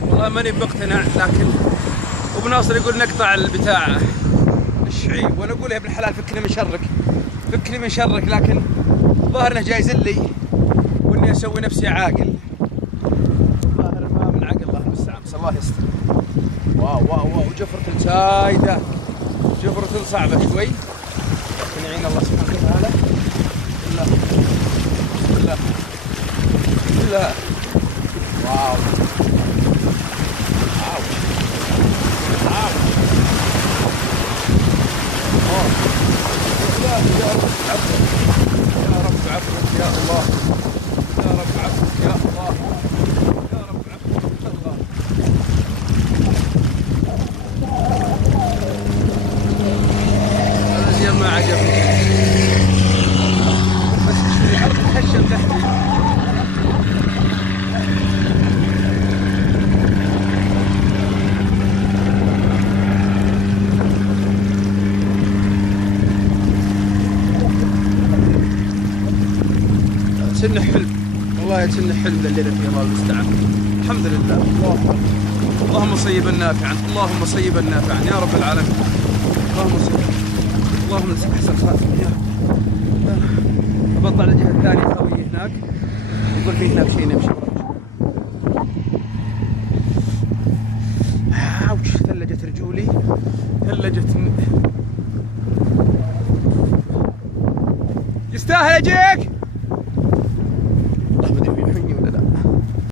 والله ماني مقتنع، لكن ابو ناصر يقول نقطع البتاع الشعيب، وانا اقول يا ابن الحلال فكني من شرك، فكني من شرك، لكن الظاهر انه جايز لي واني اسوي نفسي عاقل. الظاهر ما من عقل، الله المستعان، بس الله يستر. واو واو واو، جفرة سايدة، جفرة صعبة شوي، لكن يعين الله سبحانه وتعالى. لا لا لا، واو واو واو، لا يا رب عفوك، يا رب عفوك يا الله، يا رب عفوك يا الله، يا رب عفوك يا الله. هذا اليوم ما عجبني، بس الارض تهشم تحتي. كأنه حلم، والله كأنه حلم الليلة فيه، الله المستعان. الحمد لله، اللهم صيبا نافعا، اللهم صيبا نافعا يا رب العالمين، اللهم صيبا، اللهم احسن خاتم يا رب. بطلع الجهة الثانية خويي هناك، يقول في هناك شيء نمشي. اوش، ثلجت رجولي، ثلجت. يستاهل اجيك.